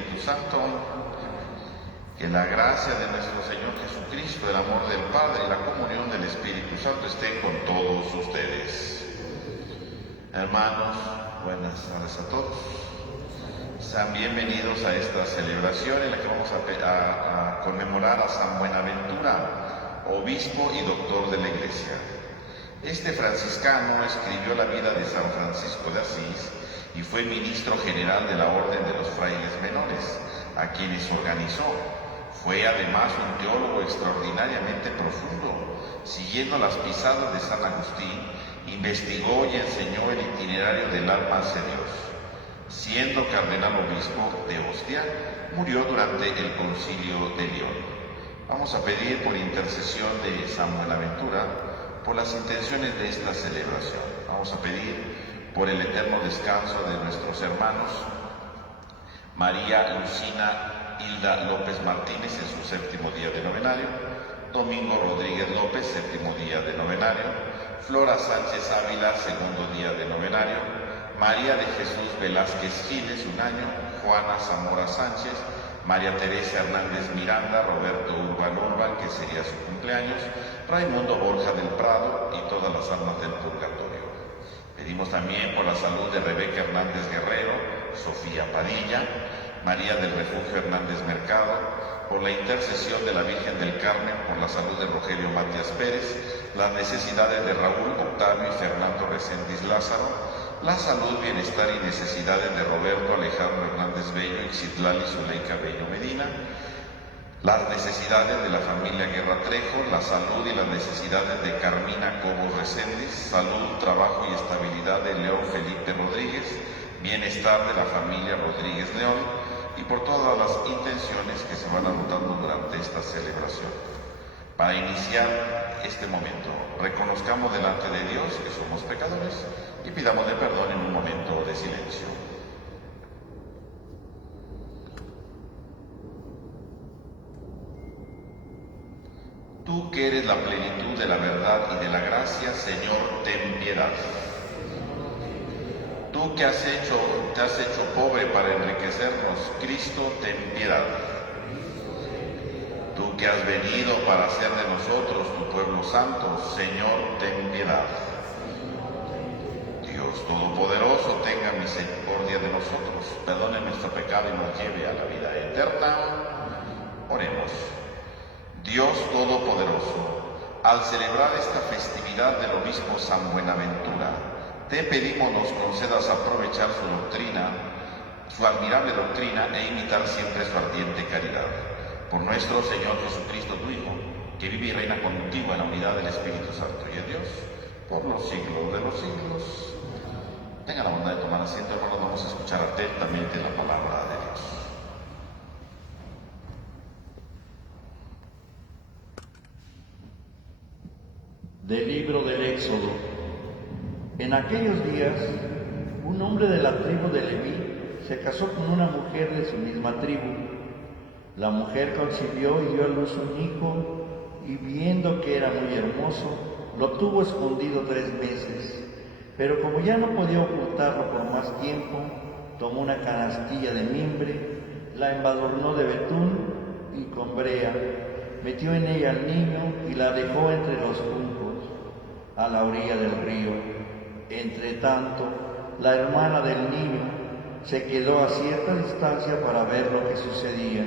Espíritu Santo. Que la gracia de nuestro Señor Jesucristo, el amor del Padre y la comunión del Espíritu Santo estén con todos ustedes. Hermanos, buenas tardes a todos. Sean bienvenidos a esta celebración en la que vamos a conmemorar a San Buenaventura, obispo y doctor de la Iglesia. Este franciscano escribió la vida de San Francisco de Asís y fue ministro general de la Orden de los Frailes Menores, a quienes organizó. Fue además un teólogo extraordinariamente profundo. Siguiendo las pisadas de San Agustín, investigó y enseñó el itinerario del alma hacia Dios. Siendo cardenal obispo de Ostia, murió durante el Concilio de León. Vamos a pedir por intercesión de San Buenaventura, por las intenciones de esta celebración. Vamos a pedir por el eterno descanso de nuestros hermanos María Lucina Hilda López Martínez en su séptimo día de novenario, Domingo Rodríguez López, séptimo día de novenario, Flora Sánchez Ávila, segundo día de novenario, María de Jesús Velázquez Giles, un año, Juana Zamora Sánchez, María Teresa Hernández Miranda, Roberto Urban, que sería su cumpleaños, Raimundo Borja del Prado y todas las almas del purgatorio. Pedimos también por la salud de Rebeca Hernández Guerrero, Sofía Padilla, María del Refugio Hernández Mercado, por la intercesión de la Virgen del Carmen, por la salud de Rogelio Matías Pérez, las necesidades de Raúl Octavio y Fernando Reséndiz Lázaro, la salud, bienestar y necesidades de Roberto Alejandro Hernández Bello y Citlali Zuleika Bello Medina, las necesidades de la familia Guerra Trejo, la salud y las necesidades de Carmina Cobos Reséndiz, salud, trabajo y estabilidad de León Felipe Rodríguez, bienestar de la familia Rodríguez León, y por todas las intenciones que se van anotando durante esta celebración. Para iniciar este momento, reconozcamos delante de Dios que somos pecadores y pidámosle perdón en un momento de silencio. Tú que eres la plenitud de la verdad y de la gracia, Señor, ten piedad. Tú que te has hecho pobre para enriquecernos, Cristo, ten piedad. Tú que has venido para hacer de nosotros tu pueblo santo, Señor, ten piedad. Dios Todopoderoso, tenga misericordia de nosotros, perdone nuestro pecado y nos lleve a la vida eterna. Oremos. Dios Todopoderoso, al celebrar esta festividad del obispo San Buenaventura, te pedimos nos concedas aprovechar su doctrina, su admirable doctrina, e imitar siempre su ardiente caridad. Por nuestro Señor Jesucristo, tu Hijo, que vive y reina contigo en la unidad del Espíritu Santo y de Dios, por los siglos de los siglos. Tengan la bondad de tomar asiento, hermanos, vamos a escuchar atentamente la palabra de Dios. Del libro del Éxodo. En aquellos días, un hombre de la tribu de Leví se casó con una mujer de su misma tribu. La mujer concibió y dio a luz un hijo, y viendo que era muy hermoso, lo tuvo escondido 3 meses. Pero como ya no podía ocultarlo por más tiempo, tomó una canastilla de mimbre, la embadurnó de betún y con brea, metió en ella al niño y la dejó entre los juncos, a la orilla del río. Entre tanto, la hermana del niño se quedó a cierta distancia para ver lo que sucedía.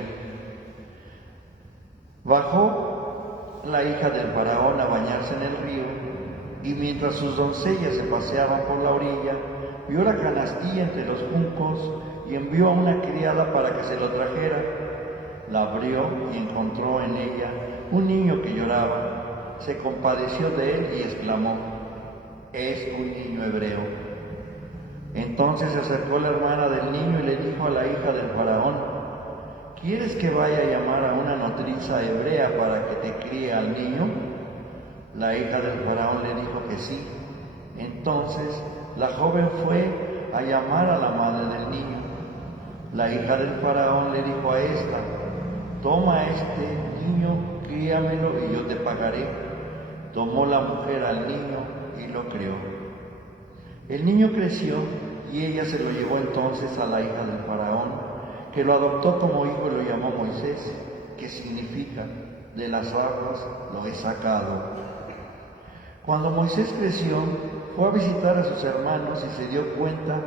Bajó la hija del faraón a bañarse en el río, y mientras sus doncellas se paseaban por la orilla, vio la canastilla entre los juncos y envió a una criada para que se lo trajera. La abrió y encontró en ella un niño que lloraba. Se compadeció de él y exclamó: «Es un niño hebreo». Entonces se acercó la hermana del niño y le dijo a la hija del faraón: «¿Quieres que vaya a llamar a una nodriza hebrea para que te críe al niño?». La hija del faraón le dijo que sí. Entonces la joven fue a llamar a la madre del niño. La hija del faraón le dijo a esta: «Toma a este niño, críamelo y yo te pagaré». Tomó la mujer al niño y lo crió. El niño creció y ella se lo llevó entonces a la hija del faraón, que lo adoptó como hijo y lo llamó Moisés, que significa, de las aguas lo he sacado. Cuando Moisés creció, fue a visitar a sus hermanos y se dio cuenta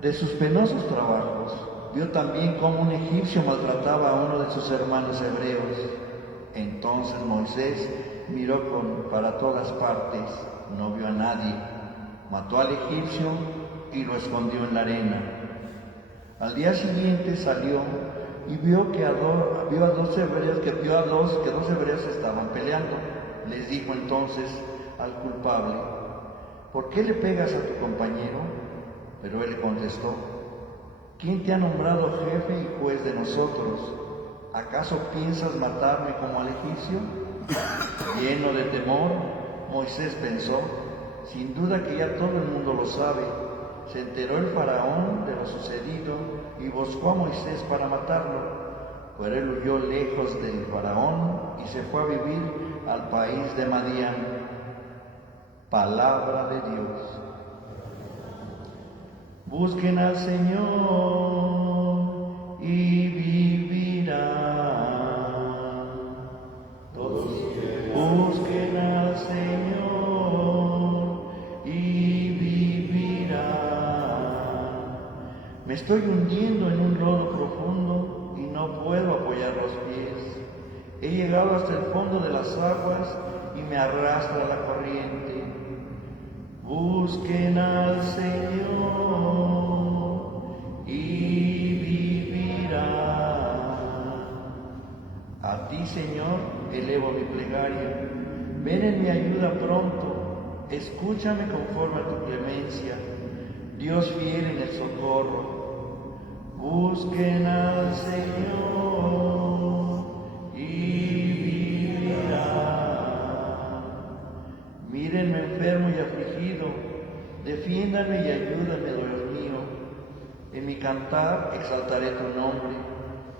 de sus penosos trabajos. Vio también cómo un egipcio maltrataba a uno de sus hermanos hebreos. Entonces Moisés miró para todas partes, no vio a nadie. Mató al egipcio y lo escondió en la arena. Al día siguiente salió y vio que dos hebreos estaban peleando. Les dijo entonces al culpable: ¿por qué le pegas a tu compañero? Pero él le contestó: ¿quién te ha nombrado jefe y juez de nosotros? ¿Acaso piensas matarme como al egipcio? Lleno de temor, Moisés pensó: sin duda que ya todo el mundo lo sabe. Se enteró el faraón de lo sucedido y buscó a Moisés para matarlo. Pero él huyó lejos del faraón y se fue a vivir al país de Madián. Palabra de Dios. Busquen al Señor y vivirán. Todos busquen al Señor y vivirán. Me estoy hundiendo en un lodo profundo y no puedo apoyar los pies. He llegado hasta el fondo de las aguas y me arrastra la corriente. Busquen al Señor y vivirán. A ti, Señor, elevo mi plegaria. Ven en mi ayuda pronto. Escúchame conforme a tu clemencia. Dios fiel en el socorro. Busquen al Señor y vivirán. Mírenme enfermo y afligido, defiéndame y ayúdame, Dios mío. En mi cantar exaltaré tu nombre,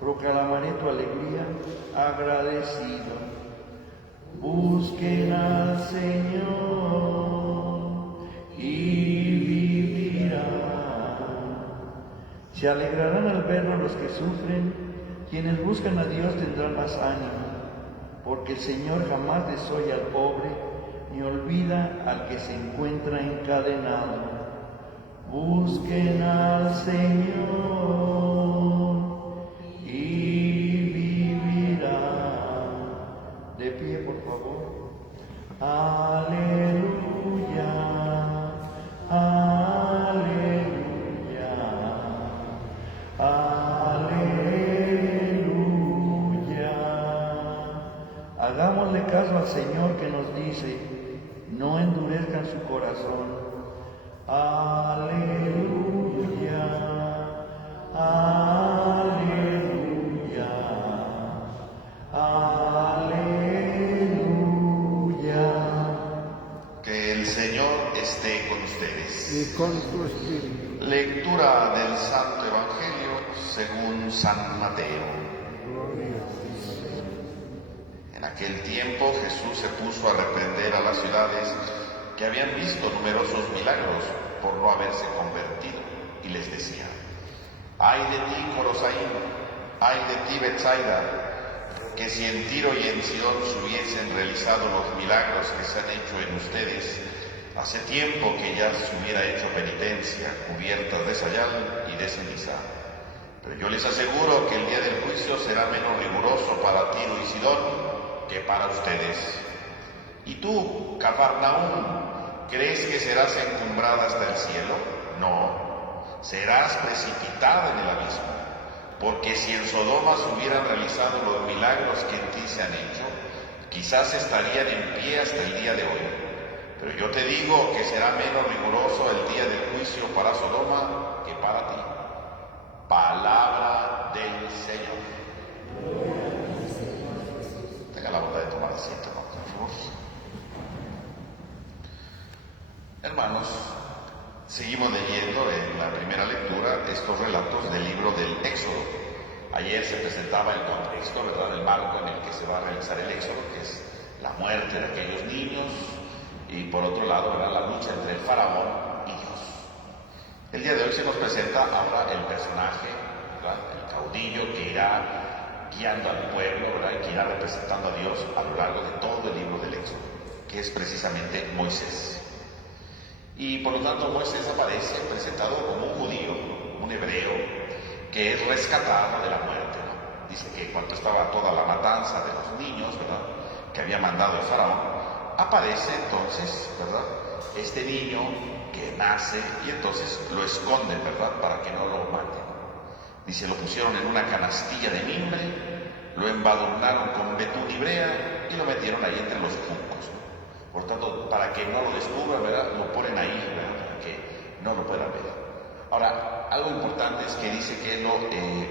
proclamaré tu alegría, agradecido. Busquen al Señor y vivirán. Se alegrarán al verlo los que sufren, quienes buscan a Dios tendrán más ánimo, porque el Señor jamás desoye al pobre, ni olvida al que se encuentra encadenado. Busquen al Señor y vivirán. De pie, por favor. Aleluya, aleluya, aleluya. Hagámosle caso al Señor que nos dice: no endurezcan su corazón. Aleluya, aleluya, aleluya. Que el Señor esté con ustedes. Y con tu espíritu. Lectura del Santo Evangelio según San Mateo. En aquel tiempo Jesús se puso a reprender a las ciudades que habían visto numerosos milagros por no haberse convertido, y les decía: ¡ay de ti, Corosaín! ¡Ay de ti, Betsaida! Que si en Tiro y en Sidón se hubiesen realizado los milagros que se han hecho en ustedes, hace tiempo que ya se hubiera hecho penitencia, cubiertas de sayal y de ceniza. Pero yo les aseguro que el día del juicio será menos riguroso para Tiro y Sidón que para ustedes. ¿Y tú, Cafarnaúm, crees que serás encumbrada hasta el cielo? No, serás precipitada en el abismo. Porque si en Sodoma se hubieran realizado los milagros que en ti se han hecho, quizás estarían en pie hasta el día de hoy. Pero yo te digo que será menos riguroso el día del juicio para Sodoma que para ti. Palabra del Señor. Tenga la bondad de tomar asiento, por favor. Hermanos, seguimos leyendo en la primera lectura estos relatos del libro del Éxodo. Ayer se presentaba el contexto, ¿verdad?, el marco en el que se va a realizar el Éxodo, que es la muerte de aquellos niños, y por otro lado, ¿verdad?, la lucha entre el faraón y Dios. El día de hoy se nos presenta ahora el personaje ¿verdad? El caudillo que irá guiando al pueblo, ¿verdad? Y que irá representando a Dios a lo largo de todo el libro del Éxodo, que es precisamente Moisés. Y por lo tanto Moisés aparece presentado como un judío, un hebreo, que es rescatado de la muerte, ¿no? Dice que cuando estaba toda la matanza de los niños, ¿verdad?, que había mandado el faraón, aparece entonces, ¿verdad?, este niño que nace y entonces lo esconden, ¿verdad?, para que no lo maten. Dice, lo pusieron en una canastilla de mimbre, lo embadurnaron con betún y brea y lo metieron ahí entre los juncos, ¿no? Por lo tanto, para que no lo descubran, ¿verdad?, lo ponen ahí, ¿verdad?, para que no lo puedan ver. Ahora, algo importante es que dice que lo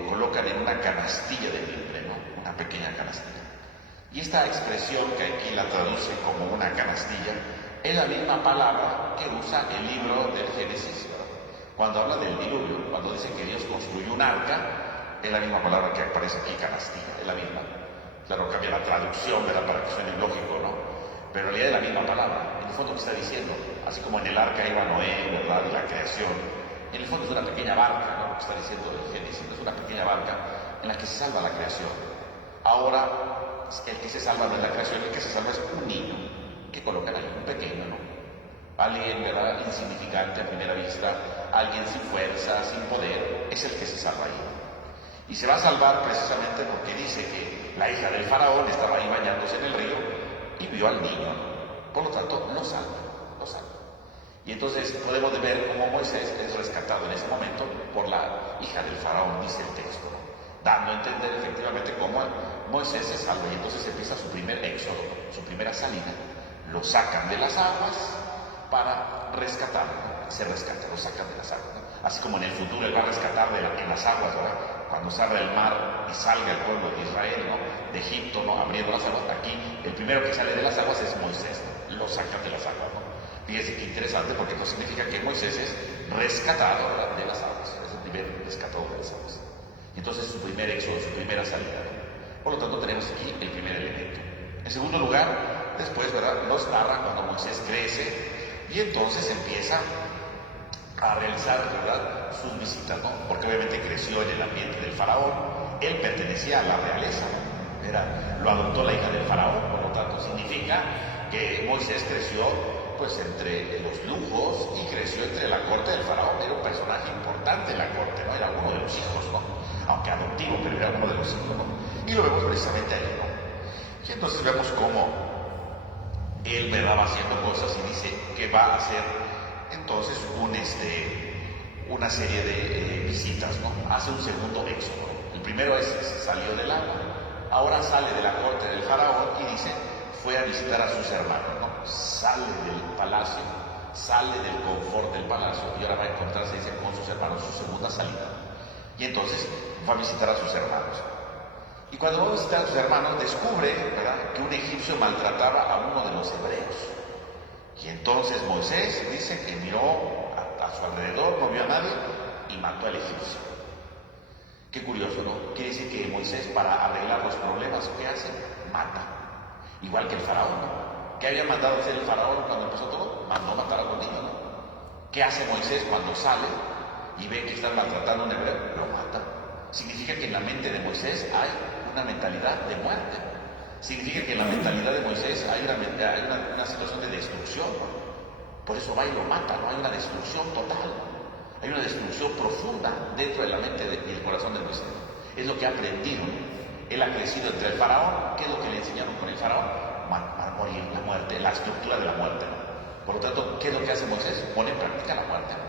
colocan en una canastilla de mimbre, ¿no?, una pequeña canastilla. Y esta expresión que aquí la traduce como una canastilla es la misma palabra que usa el libro del Génesis, ¿verdad?, cuando habla del diluvio, cuando dice que Dios construyó un arca, es la misma palabra que aparece aquí, canastilla, es la misma. Claro, cambia la traducción, ¿verdad?, para que suene lógico, ¿no? Pero en realidad es la misma palabra. En el fondo, ¿qué está diciendo? Así como en el arca iba Noé, ¿verdad?, y la creación. En el fondo es una pequeña barca, ¿no?, lo que está diciendo el Génesis, es una pequeña barca en la que se salva la creación. Ahora, el que se salva no es la creación, el que se salva es un niño, que colocan ahí, un pequeño, ¿no? Alguien, ¿verdad?, insignificante a primera vista, alguien sin fuerza, sin poder, es el que se salva ahí. Y se va a salvar precisamente porque dice que la hija del faraón estaba ahí bañándose en el río y vio al niño, por lo tanto lo salva, lo salva. Y entonces podemos ver cómo Moisés es rescatado en ese momento por la hija del faraón, dice el texto, ¿no?, dando a entender efectivamente cómo Moisés se salva. Y entonces empieza su primer éxodo, su primera salida. Lo sacan de las aguas para rescatarlo, ¿no?, se rescata, lo sacan de las aguas, ¿no? Así como en el futuro él va a rescatar en las aguas, ¿verdad?, cuando se abra el mar y salga el pueblo de Israel, ¿no?, de Egipto, ¿no?, abriendo las aguas. Aquí el primero que sale de las aguas es Moisés, ¿no?, lo sacan de las aguas, ¿no? Fíjense qué interesante, porque esto significa que Moisés es rescatado, ¿verdad?, de las aguas, es el primer rescatado de las aguas. Y entonces su primer éxodo, su primera salida, ¿no? Por lo tanto tenemos aquí el primer elemento. En segundo lugar, después, ¿verdad?, nos narra cuando Moisés crece y entonces empieza a realizar, ¿verdad?, sus visitas, ¿no?, porque obviamente creció en el ambiente del faraón, él pertenecía a la realeza, ¿no?, lo adoptó la hija del faraón, por lo tanto significa que Moisés creció pues entre los lujos y creció entre la corte del faraón, era un personaje importante en la corte, ¿no?, era uno de los hijos, ¿no?, aunque adoptivo, pero era uno de los hijos, ¿no?, y lo vemos precisamente ahí, ¿no?, y entonces vemos cómo él me va haciendo cosas y dice que va a hacer entonces una serie de visitas, ¿no?, hace un segundo éxodo. El primero es salió del agua, ahora sale de la corte del faraón y dice fue a visitar a sus hermanos, ¿no?, sale del palacio, sale del confort del palacio y ahora va a encontrarse, dice, con sus hermanos, su segunda salida. Y entonces va a visitar a sus hermanos. Y cuando va a visitar a sus hermanos descubre, ¿verdad?, que un egipcio maltrataba a uno de los hebreos. Y entonces Moisés dice que miró a su alrededor, no vio a nadie y mató al egipcio. Qué curioso, ¿no? Quiere decir que Moisés, para arreglar los problemas, ¿qué hace? Mata. Igual que el faraón, ¿no? ¿Qué había mandado hacer el faraón cuando empezó todo? Mandó matar a los niños, ¿no? ¿Qué hace Moisés cuando sale y ve que están maltratando a un hebreo? Lo mata. Significa que en la mente de Moisés hay una mentalidad de muerte. Significa que en la mentalidad de Moisés hay una situación de destrucción, ¿no? Por eso va y lo mata, ¿no? Hay una destrucción total, hay una destrucción profunda dentro de la mente y el corazón de Moisés. Es lo que ha aprendido. Él ha crecido entre el faraón. ¿Qué es lo que le enseñaron con el faraón? Morir, la muerte, la estructura de la muerte, ¿no? Por lo tanto, ¿qué es lo que hace Moisés? Pone en práctica la muerte, ¿no?,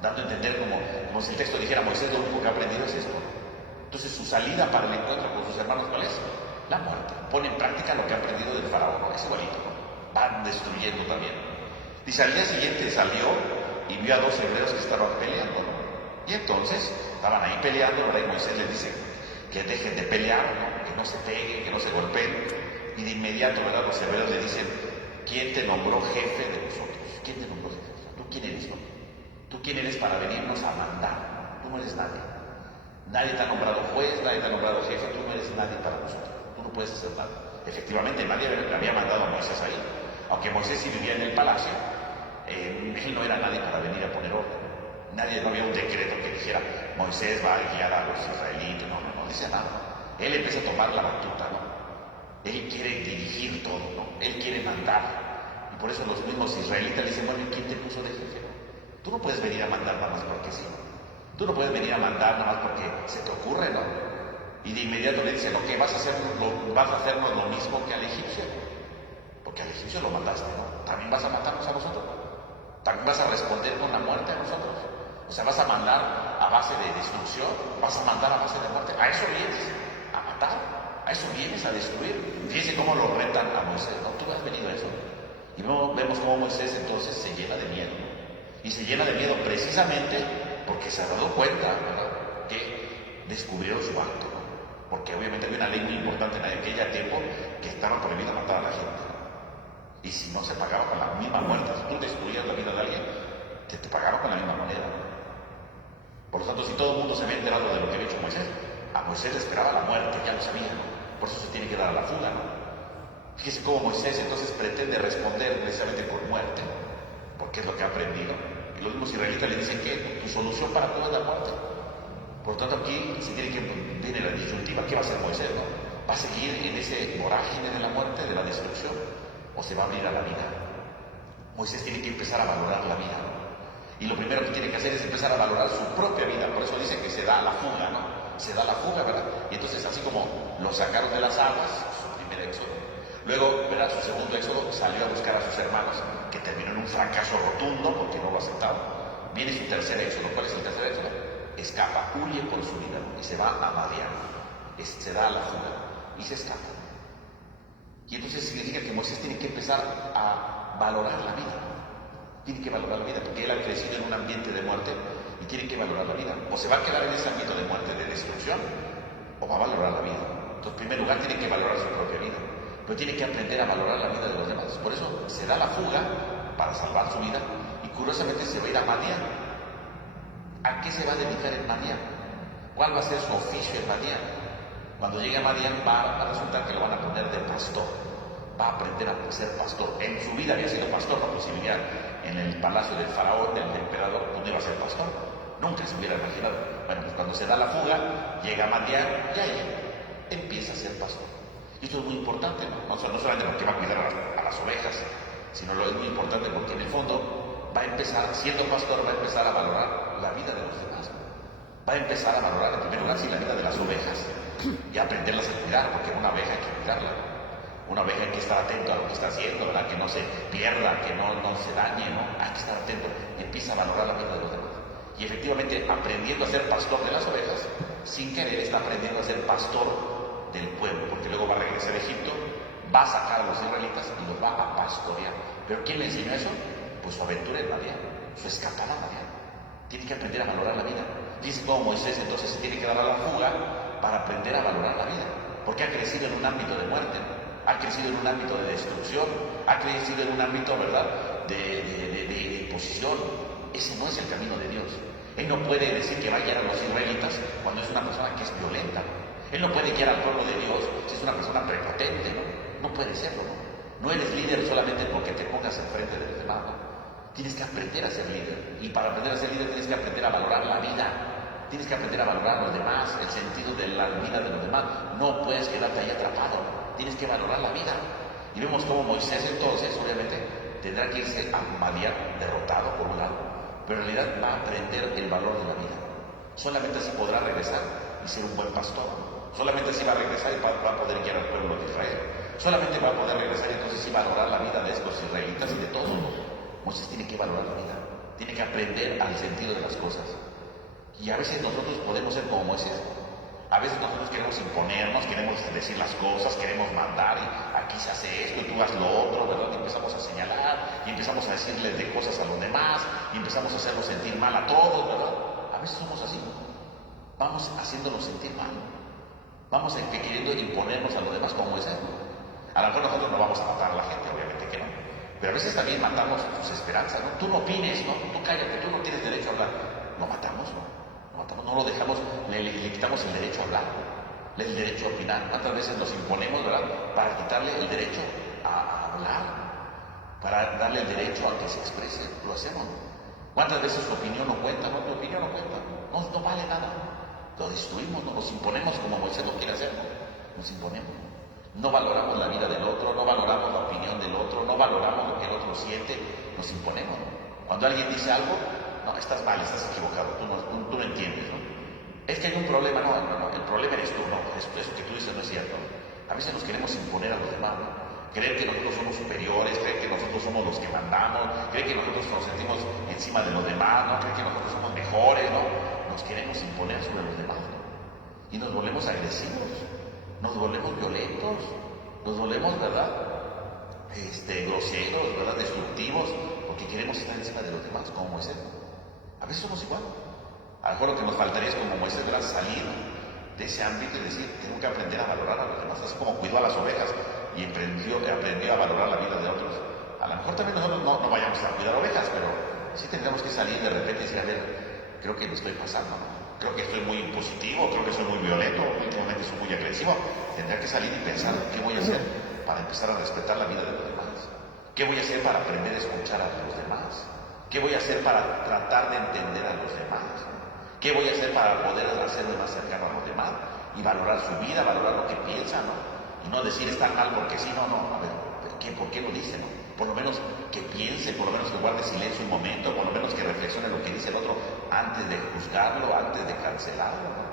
dando a entender como si el texto dijera, Moisés lo único que ha aprendido es esto. Entonces su salida para el encuentro con sus hermanos, ¿cuál es? La muerte. Pone en práctica lo que ha aprendido del faraón, ¿no? Es igualito, ¿no? Van destruyendo también. Dice, al día siguiente salió y vio a dos hebreos que estaban peleando, ¿no? Y entonces estaban ahí peleando, ¿verdad? Y Moisés les dice que dejen de pelear, ¿no?, que no se peguen, que no se golpeen. Y de inmediato, ¿verdad?, los hebreos le dicen, ¿quién te nombró jefe de nosotros? ¿Quién te nombró jefe? ¿Tú quién eres, no? ¿Tú quién eres para venirnos a mandar? Tú no eres nadie. Nadie te ha nombrado juez, nadie te ha nombrado jefe, tú no eres nadie para nosotros. Tú no puedes hacer nada. Efectivamente, nadie le había mandado a Moisés ahí. Aunque Moisés sí vivía en el palacio, él no era nadie para venir a poner orden. No había un decreto que dijera, Moisés va a guiar a los israelitas. No decía nada. Él empieza a tomar la batuta, ¿no? Él quiere dirigir todo, ¿no? Él quiere mandar. Y por eso los mismos israelitas le dicen, bueno, ¿y quién te puso de jefe? Tú no puedes venir a mandar nada más porque sí. Tú no puedes venir a mandar nada más porque se te ocurre, ¿no? Y de inmediato le dicen, ok, vas a hacernos lo mismo que al egipcio. Porque al egipcio lo mandaste, ¿no? También vas a matarnos a nosotros. También vas a responder con la muerte a nosotros. O sea, vas a mandar a base de destrucción, vas a mandar a base de muerte. A eso vienes, a matar. A eso vienes, a destruir. Fíjense cómo lo retan a Moisés, ¿no? Tú has venido a eso. Y vemos cómo Moisés entonces se llena de miedo. Y se llena de miedo precisamente porque se ha dado cuenta, ¿verdad?, que descubrieron su acto, ¿no? Porque obviamente había una ley muy importante en aquel tiempo que estaba prohibido matar a la gente, ¿no? Y si no se pagaba con la misma muerte, si tú destruías la vida de alguien, te pagaban con la misma moneda. Por lo tanto, si todo el mundo se había enterado de lo que había hecho Moisés, a Moisés le esperaba la muerte, ya lo sabía, ¿no? Por eso se tiene que dar a la fuga, ¿no? Fíjese cómo Moisés entonces pretende responder precisamente por muerte, porque es lo que ha aprendido. Y los mismos israelitas le dicen que tu solución para todo es la muerte. Por lo tanto, aquí viene la disyuntiva. ¿Qué va a hacer Moisés, no? ¿Va a seguir en ese vorágine de la muerte, de la destrucción, o se va a abrir a la vida? Moisés tiene que empezar a valorar la vida. Y lo primero que tiene que hacer es empezar a valorar su propia vida. Por eso dice que se da a la fuga, ¿no? Se da a la fuga, ¿verdad? Y entonces, así como lo sacaron de las aguas, su primer éxodo. Luego, ¿verdad?, su segundo éxodo, salió a buscar a sus hermanos, que terminó en un fracaso rotundo porque no lo aceptaron. Viene su tercer éxodo. ¿Cuál es el tercer éxodo? Escapa, huye por su vida, ¿no? Y se va a Madián. Se da a la fuga y se escapa. Y entonces significa que Moisés tiene que empezar a valorar la vida. Tiene que valorar la vida, porque él ha crecido en un ambiente de muerte y tiene que valorar la vida. O se va a quedar en ese ambiente de muerte, de destrucción, o va a valorar la vida. Entonces, en primer lugar, tiene que valorar su propia vida, pero tiene que aprender a valorar la vida de los demás. Por eso se da la fuga para salvar su vida y curiosamente se va a ir a Madián. ¿A qué se va a dedicar en Madián? ¿Cuál va a ser su oficio en Madián? Cuando llegue a Madián va a resultar que lo van a poner de pastor. Va a aprender a ser pastor. En su vida había sido pastor, la posibilidad en el palacio del faraón, del emperador, ¿dónde iba a ser pastor? Nunca se hubiera imaginado. Bueno, pues cuando se da la fuga, llega a Madián y ahí empieza a ser pastor. Y esto es muy importante, ¿no? O sea, no solamente porque va a cuidar a las ovejas, sino lo es muy importante porque en el fondo va a empezar, siendo pastor, va a empezar a valorar la vida de los demás. Va a empezar a valorar, en primer lugar, sí, la vida de las ovejas y aprenderlas a cuidar, porque una oveja hay que cuidarla. Una oveja hay que estar atento a lo que está haciendo, ¿verdad? Que no se pierda, que no se dañe, ¿no? Hay que estar atento. Empieza a valorar la vida de los demás. Y efectivamente, aprendiendo a ser pastor de las ovejas, sin querer está aprendiendo a ser pastor del pueblo, porque luego va a regresar a Egipto, va a sacar a los israelitas y los va a pastorear. ¿Pero quién le enseñó eso? Pues su aventura en Madián, su escapada a Madián. Tiene que aprender a valorar la vida. Dice cómo Moisés entonces se tiene que dar a la fuga para aprender a valorar la vida, porque ha crecido en un ámbito de muerte, ha crecido en un ámbito de destrucción, ha crecido en un ámbito, ¿verdad?, de imposición. Ese no es el camino de Dios. Él no puede decir que va a guiar a los israelitas cuando es una persona que es violenta. Él no puede guiar al pueblo de Dios si es una persona prepotente, ¿no? No puede serlo, ¿no? No eres líder solamente porque te pongas enfrente de los demás, ¿no? Tienes que aprender a ser líder. Y para aprender a ser líder tienes que aprender a valorar la vida. Tienes que aprender a valorar a los demás, el sentido de la vida de los demás. No puedes quedarte ahí atrapado. Tienes que valorar la vida. Y vemos cómo Moisés entonces, obviamente, tendrá que irse a Madián derrotado por un lado, pero en realidad va a aprender el valor de la vida. Solamente así podrá regresar y ser un buen pastor. Solamente así va a regresar y va a poder guiar al pueblo de Israel. Solamente va a poder regresar y entonces sí valorar la vida de estos israelitas y de todos. Moisés tiene que valorar la vida. Tiene que aprender al sentido de las cosas. Y a veces nosotros podemos ser como Moisés. A veces nosotros queremos imponernos, queremos decir las cosas, queremos mandar, y aquí se hace esto y tú haz lo otro, ¿verdad? Y empezamos a señalar, y empezamos a decirles de cosas a los demás, y empezamos a hacerlos sentir mal a todos, ¿verdad? A veces somos así. Vamos haciéndolos sentir mal. Vamos queriendo imponernos a los demás como Moisés, ¿no? A lo mejor nosotros no vamos a matar a la gente, obviamente que no. Pero a veces también matamos sus esperanzas, ¿no? Tú no opines, ¿no? Tú cállate, tú no tienes derecho a hablar. Lo matamos, ¿no? No lo dejamos, le quitamos el derecho a hablar, el derecho a opinar. ¿Cuántas veces nos imponemos, verdad?, para quitarle el derecho a hablar, para darle el derecho a que se exprese? Lo hacemos. ¿Cuántas veces tu opinión no cuenta? No, tu opinión no cuenta, no vale nada. Lo destruimos, nos imponemos como Moisés lo quiere hacer, nos imponemos. No valoramos la vida del otro, no valoramos la opinión del otro, no valoramos lo que el otro siente, nos imponemos. Cuando alguien dice algo, no, estás mal, estás equivocado, tú no entiendes, ¿no? Es que hay un problema, no, el problema eres tú, no, eso que tú dices no es cierto. A veces nos queremos imponer a los demás, ¿no? Creer que nosotros somos superiores, creer que nosotros somos los que mandamos, creer que nosotros nos sentimos encima de los demás, ¿no? Creer que nosotros somos mejores, ¿no? Nos queremos imponer sobre los demás, ¿no? Y nos volvemos agresivos, nos volvemos violentos, nos volvemos, ¿verdad? Groseros, ¿verdad? Destructivos, porque queremos estar encima de los demás, como Moisés. A veces somos igual. A lo mejor lo que nos faltaría es como Moisés, ¿verdad? Salir de ese ámbito y decir, tengo que aprender a valorar a los demás, así como cuidó a las ovejas y aprendió a valorar la vida de otros. A lo mejor también nosotros no vayamos a cuidar ovejas, pero sí tendremos que salir de repente y decir, a ver, creo que lo estoy pasando, ¿no? Creo que estoy muy impositivo, creo que soy muy violento, últimamente soy muy agresivo. Tendré que salir y pensar qué voy a hacer para empezar a respetar la vida de los demás. ¿Qué voy a hacer para aprender a escuchar a los demás? ¿Qué voy a hacer para tratar de entender a los demás? ¿Qué voy a hacer para poder hacerme más cercano a los demás? Y valorar su vida, valorar lo que piensa, ¿no? Y no decir está mal porque sí, no, a ver, ¿por qué lo dice, no? Por lo menos que piense, por lo menos que guarde silencio un momento, por lo menos que reflexione lo que dice el otro antes de juzgarlo, antes de cancelarlo, ¿no?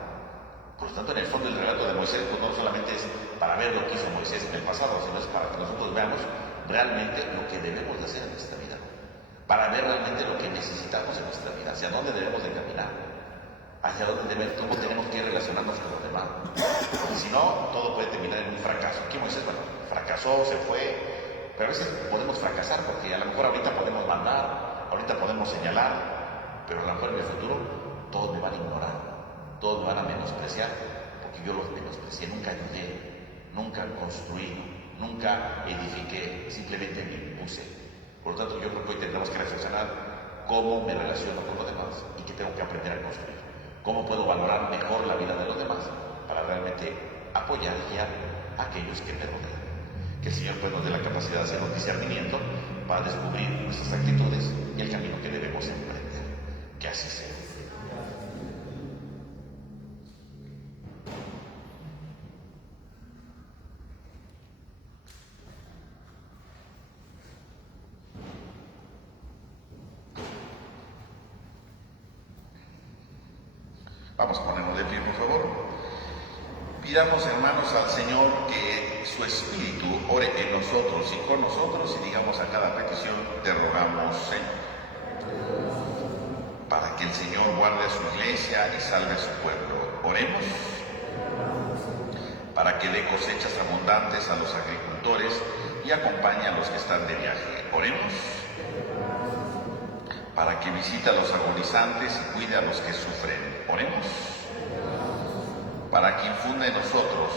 Por lo tanto, en el fondo el relato de Moisés pues, no solamente es para ver lo que hizo Moisés en el pasado, sino es para que nosotros veamos realmente lo que debemos de hacer en nuestra vida, para ver realmente lo que necesitamos en nuestra vida, hacia dónde debemos de caminar, hacia dónde cómo tenemos que relacionarnos con los demás. Porque si no, todo puede terminar en un fracaso. Aquí Moisés, bueno, fracasó, se fue, pero a veces podemos fracasar porque a lo mejor ahorita podemos mandar, ahorita podemos señalar, pero a lo mejor en el futuro todos me van a ignorar, todos me van a menospreciar, porque yo los menosprecié, nunca ayudé, nunca construí, nunca edifiqué, simplemente me impuse. Por lo tanto, yo creo que hoy tendremos que reflexionar cómo me relaciono con los demás y qué tengo que aprender a construir. Cómo puedo valorar mejor la vida de los demás para realmente apoyar y guiar a aquellos que me rodean. Que el Señor pues, nos dé la capacidad de hacer un discernimiento para descubrir nuestras actitudes y el camino que debemos emprender. Que así sea. Vamos a ponernos de pie, por favor. Pidamos, hermanos, al Señor que su Espíritu ore en nosotros y con nosotros y digamos a cada petición, te rogamos, Señor, para que el Señor guarde a su iglesia y salve a su pueblo. Oremos. Para que dé cosechas abundantes a los agricultores y acompañe a los que están de viaje. Oremos. Para que visite a los agonizantes y cuide a los que sufren. Oremos. Para que infunda en nosotros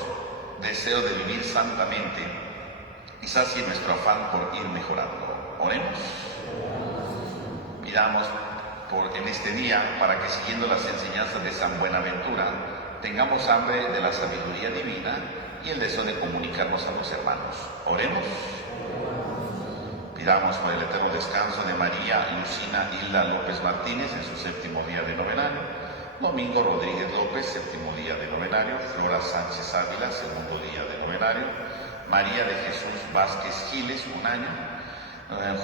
deseo de vivir santamente y sacie nuestro afán por ir mejorando. Oremos. Pidamos en este día para que siguiendo las enseñanzas de San Buenaventura tengamos hambre de la sabiduría divina y el deseo de comunicarnos a los hermanos. Oremos. Pidamos por el eterno descanso de María Lucina Hilda López Martínez en su séptimo día de novenario, Domingo Rodríguez López, séptimo día de novenario, Flora Sánchez Ávila, segundo día de novenario, María de Jesús Vázquez Giles, 1 año,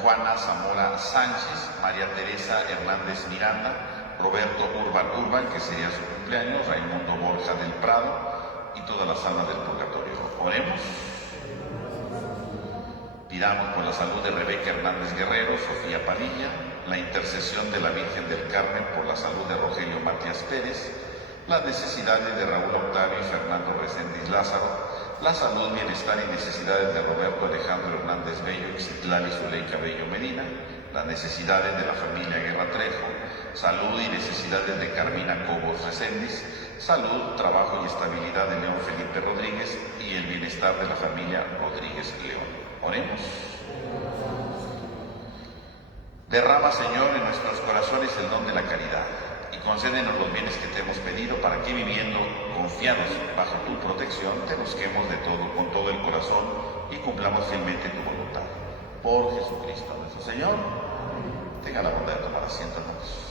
Juana Zamora Sánchez, María Teresa Hernández Miranda, Roberto Urban, que sería su cumpleaños, Raimundo Borja del Prado y todas las almas del purgatorio. Oremos. Pidamos por la salud de Rebeca Hernández Guerrero, Sofía Padilla, la intercesión de la Virgen del Carmen por la salud de Rogelio Matías Pérez, las necesidades de Raúl Octavio y Fernando Reséndiz Lázaro, la salud, bienestar y necesidades de Roberto Alejandro Hernández Bello y Citlali Zuleika Bello Medina, las necesidades de la familia Guerra Trejo, salud y necesidades de Carmina Cobos Reséndiz, salud, trabajo y estabilidad de León Felipe Rodríguez y el bienestar de la familia Rodríguez León. Oremos. Derrama, Señor, en nuestros corazones el don de la caridad y concédenos los bienes que te hemos pedido para que viviendo confiados bajo tu protección te busquemos de todo, con todo el corazón y cumplamos fielmente tu voluntad. Por Jesucristo nuestro Señor. Tenga la bondad de tomar asiento, hermanos.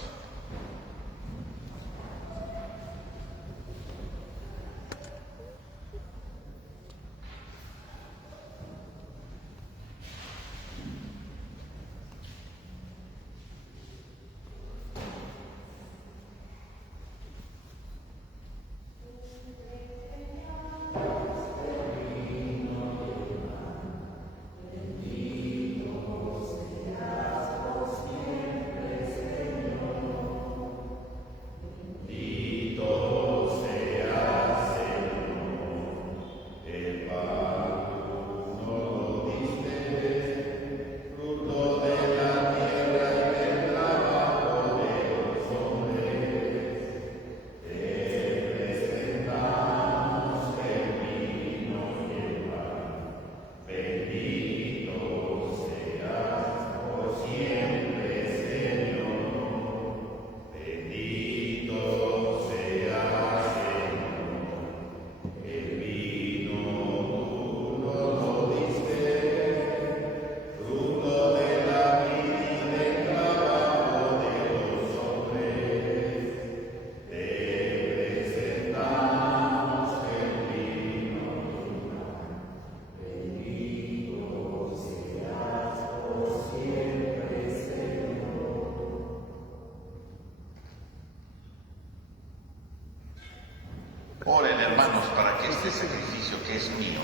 Oren, hermanos, para que este sacrificio que es mío,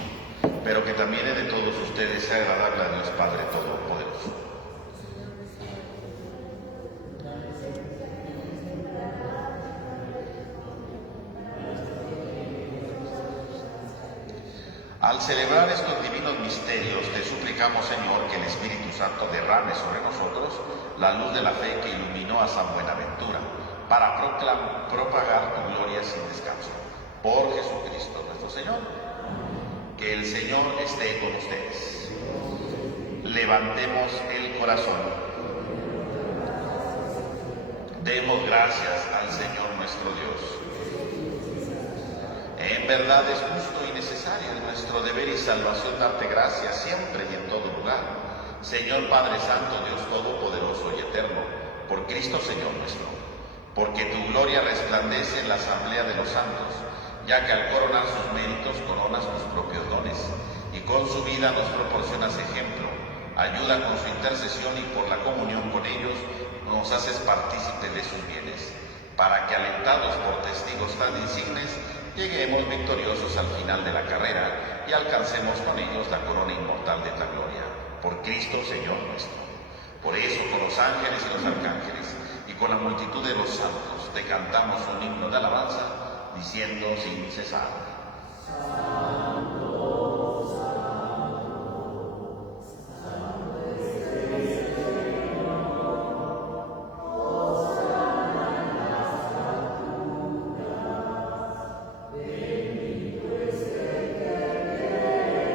pero que también es de todos ustedes, sea agradable a Dios Padre Todopoderoso. Al celebrar estos divinos misterios, te suplicamos, Señor, que el Espíritu Santo derrame sobre nosotros la luz de la fe que iluminó a San Buenaventura, para propagar tu gloria sin descanso. Por Jesucristo nuestro Señor. Que el Señor esté con ustedes. Levantemos el corazón. Demos gracias al Señor nuestro Dios. En verdad es justo y necesario, es nuestro deber y salvación darte gracias siempre y en todo lugar. Señor Padre Santo, Dios Todopoderoso y Eterno, por Cristo Señor nuestro, porque tu gloria resplandece en la asamblea de los santos, ya que al coronar sus méritos coronas tus propios dones, y con su vida nos proporcionas ejemplo. Ayuda con su intercesión y por la comunión con ellos nos haces partícipes de sus bienes, para que alentados por testigos tan insignes, lleguemos victoriosos al final de la carrera y alcancemos con ellos la corona inmortal de la gloria. Por Cristo Señor nuestro. Por eso con los ángeles y los arcángeles y con la multitud de los santos te cantamos un himno de alabanza, diciendo sin cesar: Santo, Santo, Santo es el Señor, Hosana en las alturas, bendito es el que viene,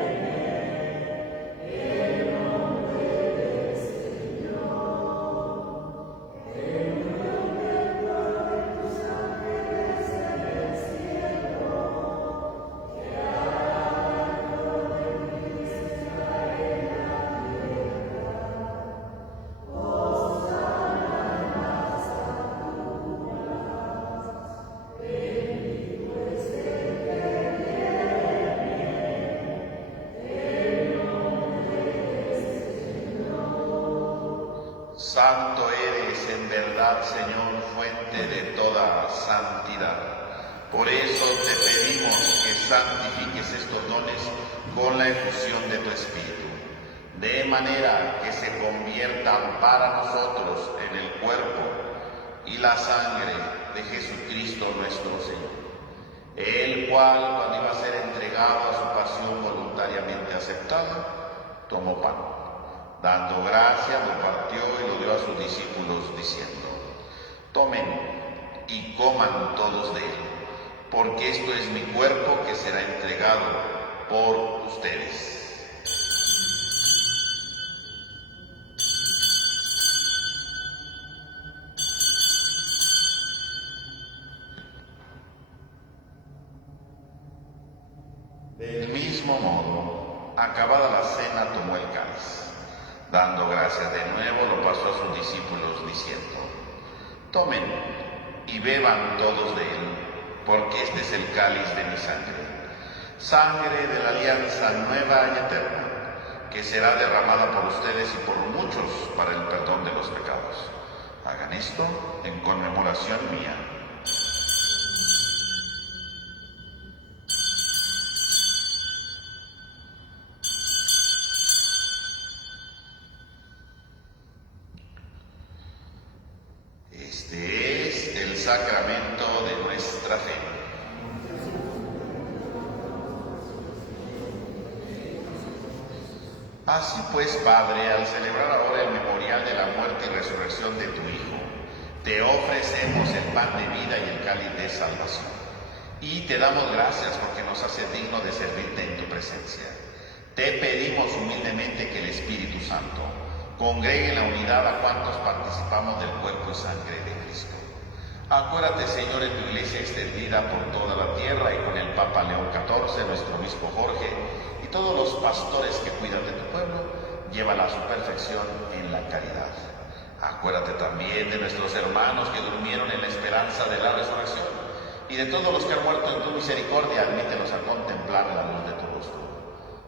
en nombre del Señor, en unión del Padre y tus ángeles en el cielo, que harán justicia en la tierra. Hosana en las alturas, bendito es el que viene, en nombre del Señor. Santo eres en verdad, Señor, fuente de toda santidad. Por eso te pedimos que santifiques estos dones con la efusión de tu Espíritu, de manera que se conviertan para nosotros en el cuerpo y la sangre de Jesucristo nuestro Señor, el cual, cuando iba a ser entregado a su pasión voluntariamente aceptada, tomó pan. Dando gracias, lo partió y lo dio a sus discípulos, diciendo: tomen y coman todos de él, porque esto es mi cuerpo que será entregado por ustedes. Del mismo modo, acabada la cena, tomó el cáliz, Dando gracias de nuevo, lo pasó a sus discípulos diciendo: tomen y beban todos de él, porque este es el cáliz de mi sangre, sangre de la alianza nueva y eterna, que será derramada por ustedes y por muchos para el perdón de los pecados. Hagan esto en conmemoración mía. Este es el sacramento de nuestra fe. Así pues, Padre, al celebrar ahora el memorial de la muerte y resurrección de tu Hijo, te ofrecemos el pan de vida y el cáliz de salvación. Y te damos gracias porque nos haces digno de servirte en tu presencia. Te pedimos humildemente que el Espíritu Santo congregue en la unidad a cuantos participamos del cuerpo y sangre de Cristo. Acuérdate, Señor, en tu iglesia extendida por toda la tierra y con el Papa León XIV, nuestro obispo Jorge, y todos los pastores que cuidan de tu pueblo, llévala a su perfección en la caridad. Acuérdate también de nuestros hermanos que durmieron en la esperanza de la resurrección, y de todos los que han muerto en tu misericordia, admítelos a contemplar la luz de tu rostro.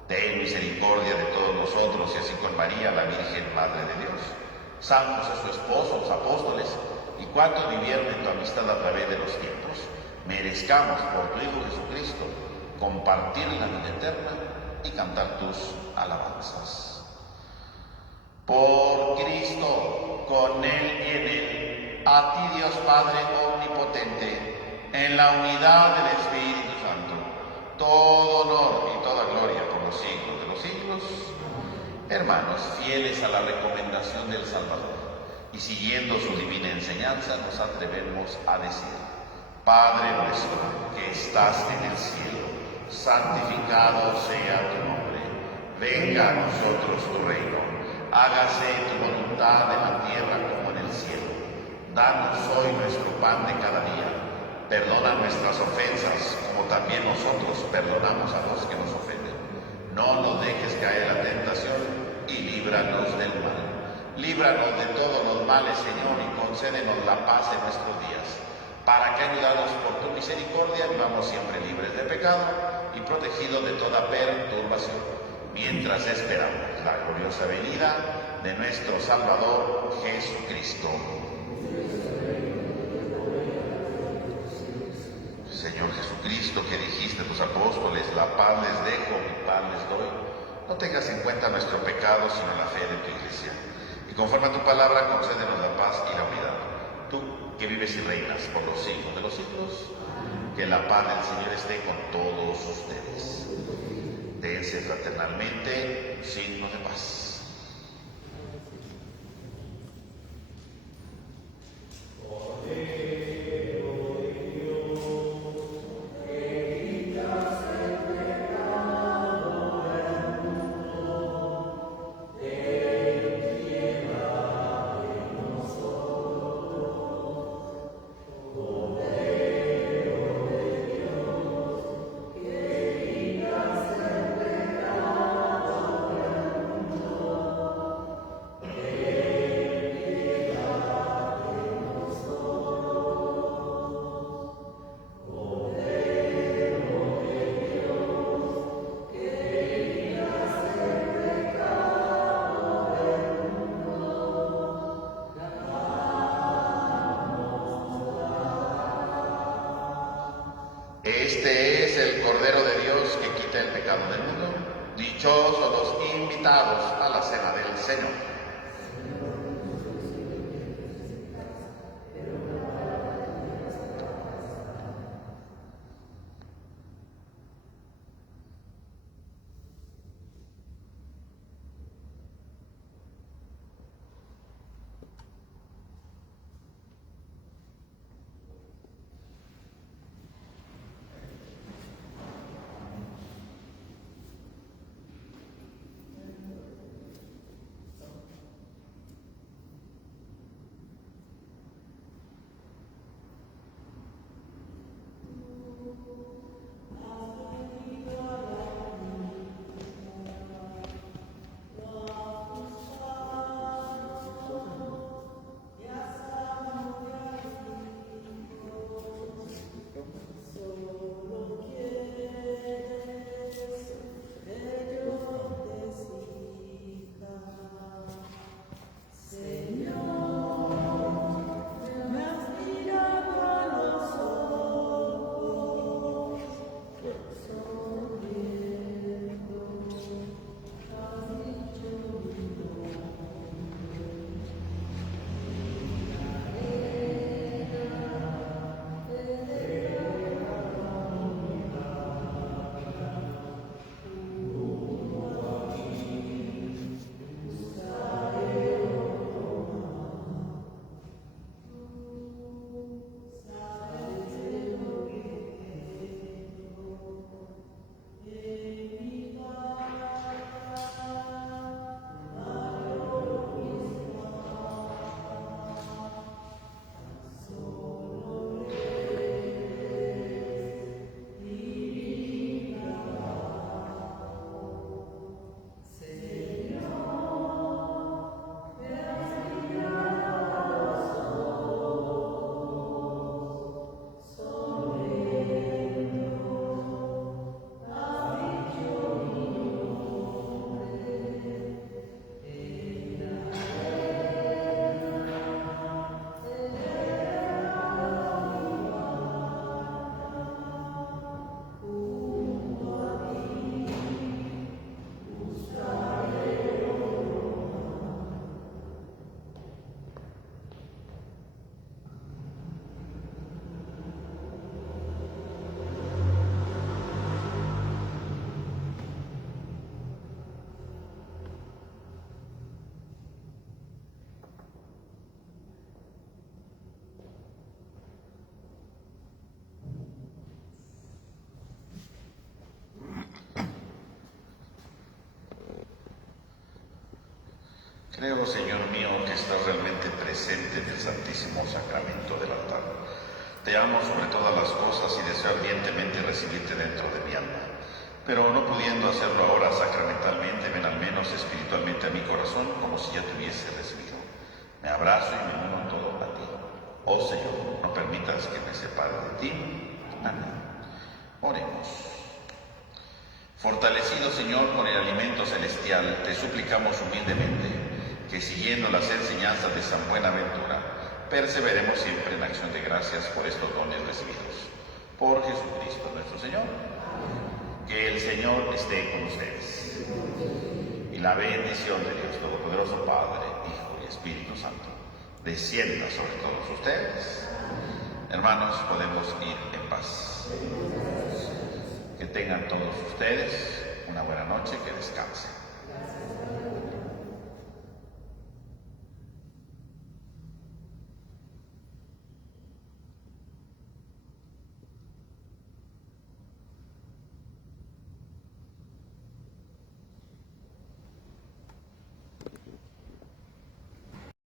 Ten misericordia de todos nosotros, y así con María, la Virgen Madre de Dios, San José su esposo, los apóstoles, y cuantos vivieron en tu amistad a través de los tiempos, merezcamos por tu Hijo Jesucristo compartir la vida eterna y cantar tus alabanzas. Por Cristo, con Él y en Él, a ti Dios Padre omnipotente, en la unidad del Espíritu Santo, todo honor y toda gloria por los siglos de los siglos. Hermanos, fieles a la recomendación del Salvador y siguiendo su divina enseñanza, nos atrevemos a decir: Padre nuestro que estás en el cielo, santificado sea tu nombre. Venga a nosotros tu reino. Hágase tu voluntad en la tierra como en el cielo. Danos hoy nuestro pan de cada día. Perdona nuestras ofensas, como también nosotros perdonamos a los que nos ofenden. No nos dejes caer en la tentación y líbranos del mal. Líbranos de todos los males, Señor, y concédenos la paz en nuestros días, para que, ayudados por tu misericordia, vivamos siempre libres de pecado y protegidos de toda perturbación, mientras esperamos la gloriosa venida de nuestro Salvador Jesucristo. Señor Jesucristo, que dijiste a tus apóstoles: la paz les dejo, mi paz les doy, no tengas en cuenta nuestro pecado, sino la fe de tu iglesia. Y conforme a tu palabra, concédenos la paz y la unidad. Tú, que vives y reinas por los siglos de los siglos, que la paz del Señor esté con todos ustedes. Dense fraternalmente signos de paz. Este es el Cordero de Dios que quita el pecado del mundo. Dichosos los invitados a la cena del Señor. Creo, Señor mío, que estás realmente presente en el Santísimo Sacramento del altar. Te amo sobre todas las cosas y deseo ardientemente recibirte dentro de mi alma. Pero no pudiendo hacerlo ahora sacramentalmente, ven al menos espiritualmente a mi corazón como si ya te hubiese recibido. Me abrazo y me uno todo a ti. Oh Señor, no permitas que me separe de ti. Amén. Oremos. Fortalecido, Señor, con el alimento celestial, te suplicamos humildemente que, siguiendo las enseñanzas de San Buenaventura, perseveremos siempre en acción de gracias por estos dones recibidos. Por Jesucristo nuestro Señor. Que el Señor esté con ustedes. Y la bendición de Dios Todopoderoso, Padre, Hijo y Espíritu Santo, descienda sobre todos ustedes. Hermanos, podemos ir en paz. Que tengan todos ustedes una buena noche, que descansen.